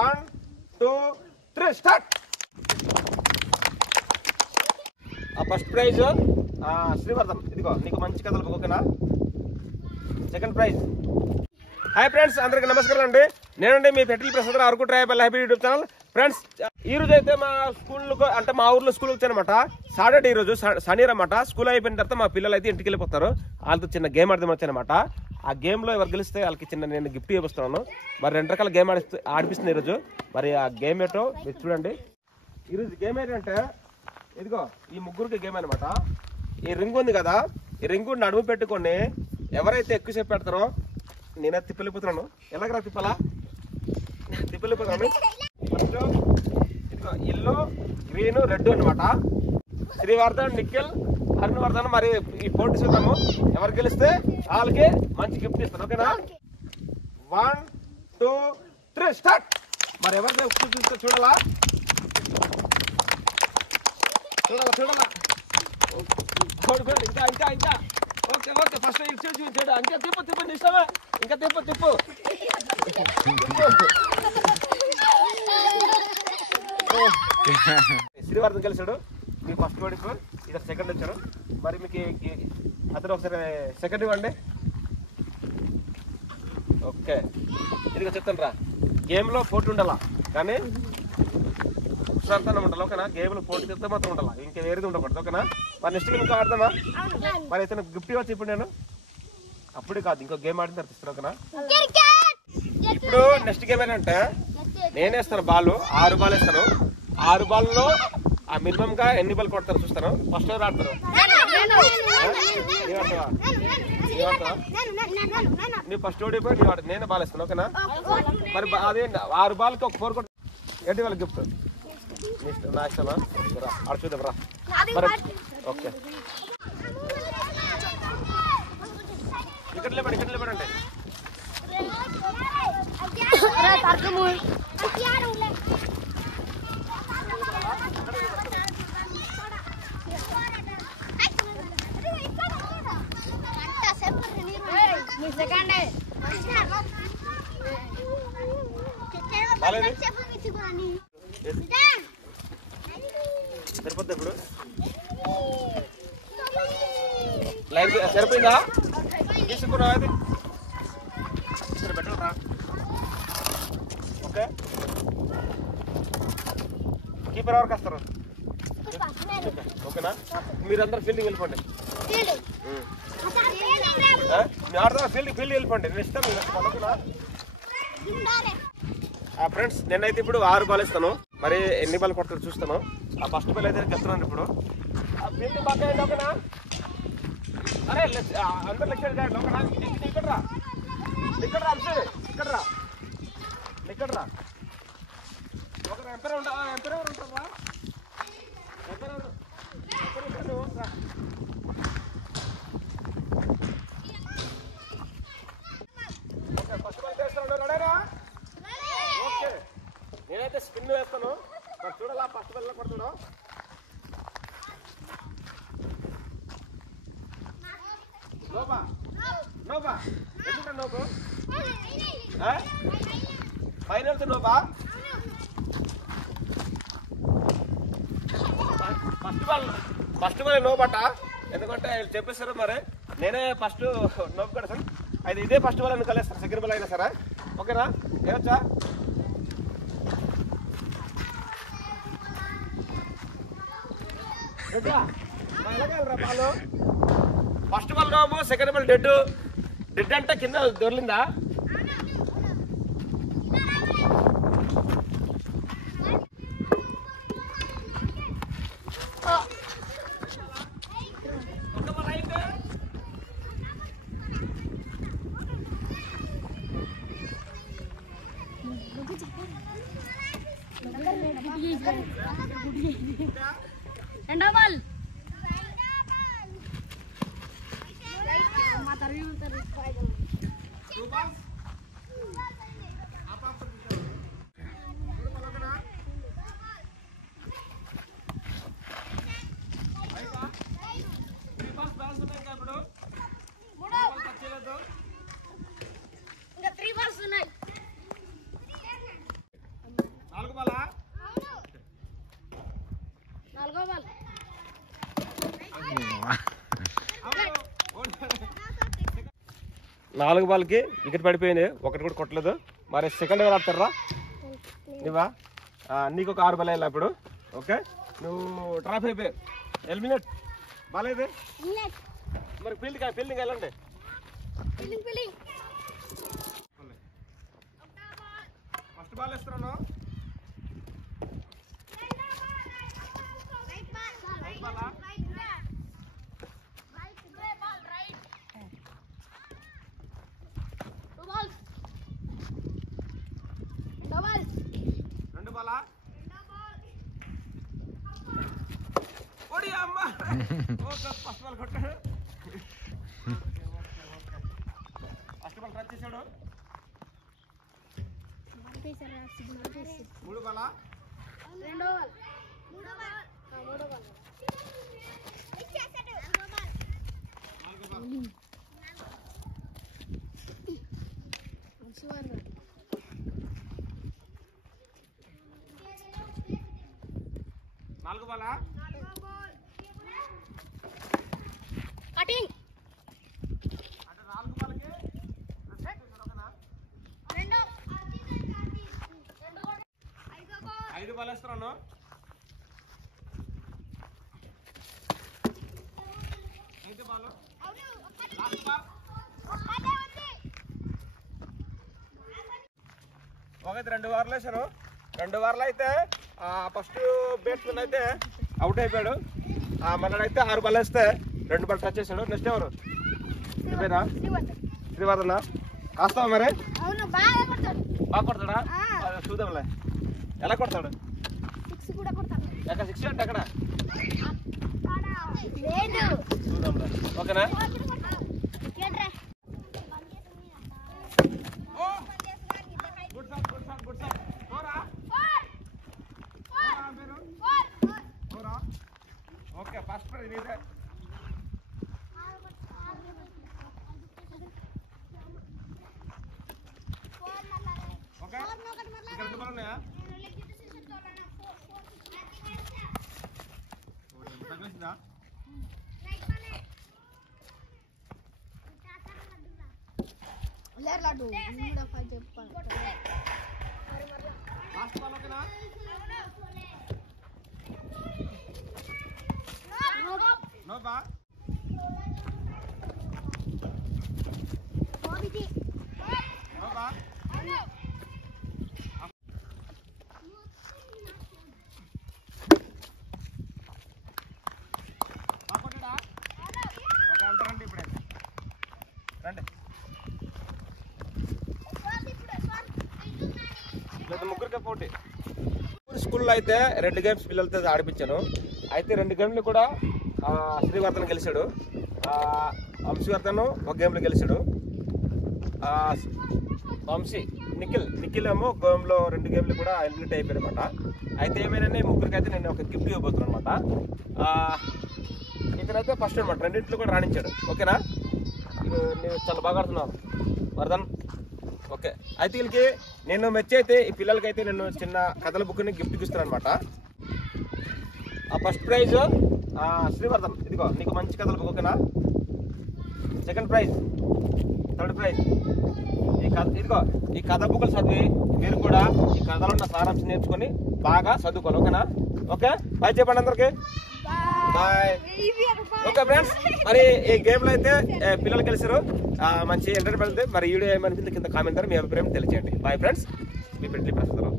1 2 3 start. First prize Srivardhan, ఇదిగో నీకు మంచి కథలు బుక్. ఓకేనా? Second prize. హాయ్ ఫ్రెండ్స్, అందరికి నమస్కారం అండి. నేనండి మీ petrol Prasad Araku tribal happy YouTube channel. Friends, ఈ రోజు అయితే మా స్కూల్లో అంటే మా ఊర్లో స్కూల్ వచ్చానమాట. సాటర్డే ఈ రోజు శని అనమాట. స్కూల్ అయిపోయిన తర్వాత మా పిల్లలు అయితే ఇంటికి వెళ్ళిపోతారు. వాళ్ళతో చిన్న గేమ్ ఆడదాం వచ్చానమాట. ఆ గేమ్ లో ఎవరు గెలిస్తే వాళ్ళకి చిన్న నేను గిఫ్ట్ ఇస్తున్నాను. మరి 2 రకాల గేమ్ ఆడిపిస్తుంది ఈరోజు. మరి ఆ గేమ్ ఏంటో మీరు చూడండి. ఈరోజు గేమ్ ఏంటంటే ఇదిగో ఈ ముగ్గురికి గేమ్ అనమాట. ఈ రింగ్ ఉంది కదా, ఈ రింగ్ నడుము పెట్టుకొని ఎవరైతే ఎక్కువసేపు పెడతారో నేనే తిప్పలిపోతున్నాను. ఎలాగరా తిప్పాలా? తిప్పలిపోతున్నాను. ఫస్ట్ ఇదిగో ఎల్లో, గ్రీన్, రెడ్ అనమాట. శ్రీవర్ధన్, నిఖిల్, హరివర్ధన్ మరి ఈ పోటీ చూద్దాము. ఎవరు గెలిస్తే వాళ్ళకి మంచి గిఫ్ట్ ఇస్తాను. ఓకేనా? 1 2 3 స్టార్ట్. మరి ఎవరితో చూస్తే చూడాలా చూడాలా చూడాలా. ఇంకా ఇంకా ఇంకా ఓకే ఓకే. ఫస్ట్ చూడు ఇంకా తిప్పు తిప్పు నిష్టమే. ఇంకా తిప్పు తిప్పు. శ్రీవర్ధన్ గెలిచాడు. మీకు ఫస్ట్ ఓడిపు, ఇద్దరు సెకండ్ వచ్చారు. మరి మీకు అతను ఒకసారి సెకండ్ ఇవ్వండి. ఓకే, ఇదిగో చెప్తాను రా. గేమ్లో పోటీ ఉండాలా కానీ సంతానం ఉండాలి. ఓకేనా? గేమ్లో పోటీ చెప్తే మాత్రం ఉండాలా, ఇంకా వేరేది ఉండకూడదు. ఓకేనా? మరి నెక్స్ట్ గేమ్ ఇంకా ఆడదామా? మరి అయితే గిఫ్ట్ ఇవ్వచ్చు. ఇప్పుడు నేను అప్పుడే కాదు, ఇంకో గేమ్ ఆడిన తర్వాత ఇస్తాను. ఓకేనా? ఇప్పుడు నెక్స్ట్ గేమ్ ఏంటంటే నేనే ఇస్తాను బాల్. 6 బాల్ ఇస్తాను. 6 బాల్లో ఆ మినిమం గా ఎన్ని బాల్ కొడతారు చూస్తాను. ఫస్ట్ ఎవరు ఆడతారు? నీ ఫస్ట్ ఓడిపోయి నీ ఆడు, నేనే బాల్ ఇస్తాను. ఓకేనా? మరి అదే 6 బాల్కి ఒక 4 కొట్ట. ఏంటి వాళ్ళ గిఫ్ట్? నా ఇష్టమా? ఆడ చూద్దాం రా. మరి ఓకే, ఇక్కడ లేపండి, ఇక్కడ లేపండి. సరిపోద్ది ఇప్పుడు లైన్ సరిపోయిందా? తీసుకున్నా అది సరే పెట్టరా. ఓకే, కీపర్ ఎవరికి వస్తారు? ఓకేనా? మీరందరూ ఫీల్డింగ్ వెళ్ళిపోండి. మీ ఆడదా ఫీల్డ్ వెళ్ళిపోండి. నేను ఇస్తాను. ఫ్రెండ్స్, నేనైతే ఇప్పుడు 6 బాల్ ఇస్తాను. మరి ఎన్ని బాల్ కొడతారు చూస్తాను. ఆ ఫస్ట్ బాల్ అయితే చెప్తున్నాను. ఇప్పుడు ఆ ఫీల్డ్ బాగా అయింది. ఓకేనా? అరే అందరు లెక్చర్ చేయండి. ఓకేనా? ఇక్కడ రా, ఇక్కడ రా, ఇక్కడ రా, ఇక్కడ రా. ఒక ఎంపైర్ ఉంటారా? ఓకే, ఫస్ట్ బాల్ చేస్తాను. రెడీనా? ఓకే, నేనైతే స్పిన్ వేస్తాను. మరి చూడాలా ఫస్ట్ బాల్ కొడతాడు. నోబా నోబా ఎందుకంటే నోబు ఫైనల్స్ నోబా. ఫస్ట్ బాల్ నోబట. ఎందుకంటే చెప్పేస్తారు. మరి నేనే ఫస్ట్ నోబు కడతాను. అయితే ఇదే ఫస్ట్ బాల్ అని కలిస్తాను. సెకండ్ బాల్ అయినా సరే. ఓకేనా? ఏవచ్చా? ఎలాగలరా బాలు? First ball no ball, second ball dead. Dead అంటే కింద దొరికిందా? రెండో బాల్. 4 బాల్కి వికెట్ పడిపోయింది, ఒకటి కూడా కొట్టలేదు. మరి సెకండ్ ఓవర్ ఆడతారా నువ్వా? నీకు ఒక 6 బాల్ వెళ్ళా ఇప్పుడు. ఓకే, నువ్వు డ్రాప్ అయిపోయావు, ఎలిమినేట్. బాగాలేదు మరి ఫీల్డింగ్ వెళ్ళండి. ఫస్ట్ బాల్ ఇస్తున్నాను. రెండు బాలా అమ్మా. ఫస్ట్ బాల్ కొట్టాడు, ఫస్ట్ బాల్ టచ్ చేశాడు. 3 బాలా 4 బాలా కటింగ్. అంటే 4 బాల్కి 5 బాల్ వేస్తున్నాను. 5 బాల్ లాస్ట్ బాల్. ఒకటి 2 ఓవర్లు వేసాను. 2 ఓవర్లు అయితే ఫస్ట్ బ్యాట్స్మెన్ అయితే అవుట్ అయిపోయాడు. మనడైతే 6 బాల్ వేస్తే 2 బాల్ టచ్ చేశాడు. నెక్స్ట్ ఎవరు? శ్రీవర్ధన. కాస్తావా మరి? బాగా కొడతాడా? చూద్దాంలే ఎలా కొడతాడు. ఎక్కడ 6 అంటే ఎక్కడ చూద్దాంలే. ఓకేనా? ఓకే, ఫస్ట్ ప్రైజ్ ఇదే. ఓకే, ఇక్కడ 2 బాల్ ఉన్నాయా? తగిలిందా? లాస్ట్ బాల్ ఓకేనా? నో బా. నో బా. బాగుంటాడా? ఓకే, అంత రండి ఇప్పుడైతే రండి. ముగ్గురికే పోటీ. స్కూల్లో అయితే 2 గేమ్స్ పిల్లలతో ఆడిపించాను. అయితే 2 గేమ్లు కూడా శ్రీవర్ధన్ గెలిచాడు. వంశీవర్ధన్ 1 గేమ్లో గెలిచాడు. నిఖిల్ ఏమో గేమ్లో 2 గేమ్లు కూడా ఎలిమినేట్ అయిపోయాడు అనమాట. అయితే ఏమైనా ముగ్గురికి అయితే నేను ఒక గిఫ్ట్ ఇవ్వబోతున్నాను అనమాట. ఇతనైతే ఫస్ట్ అనమాట, 2 కూడా రాణించాడు. ఓకేనా? నువ్వు చాలా బాగా ఆడుతున్నావు వర్ధన్. ఓకే, అయితే వీళ్ళకి నేను మెచ్చి అయితే ఈ పిల్లలకైతే నేను చిన్న కథల బుక్ని గిఫ్ట్ ఇస్తాను అనమాట. ఫస్ట్ ప్రైజ్ శ్రీవర్ధన్, ఇదిగో నీకు మంచి కథల బుక్. ఓకేనా? సెకండ్ ప్రైజ్, థర్డ్ ప్రైజ్ ఇదిగో ఈ కథ బుక్లు చదివి మీరు కూడా ఈ కథలో ఉన్న సారాంశం నేర్చుకొని బాగా చదువుకోవాలి. ఓకేనా? ఓకే, బాయ్ చెప్పండి అందరికి. బాయ్. ఓకే ఫ్రెండ్స్, మరి ఈ గేమ్లో అయితే పిల్లలు గెలిచారు. మంచి ఎంటర్టైన్మెంట్. మరి వీడియో ఏమనిపించింది కింద కామెంట్ ద్వారా మీ అభిప్రాయం తెలియజేయండి. బాయ్ ఫ్రెండ్స్, మీ పెట్టి ప్రస్తుతం.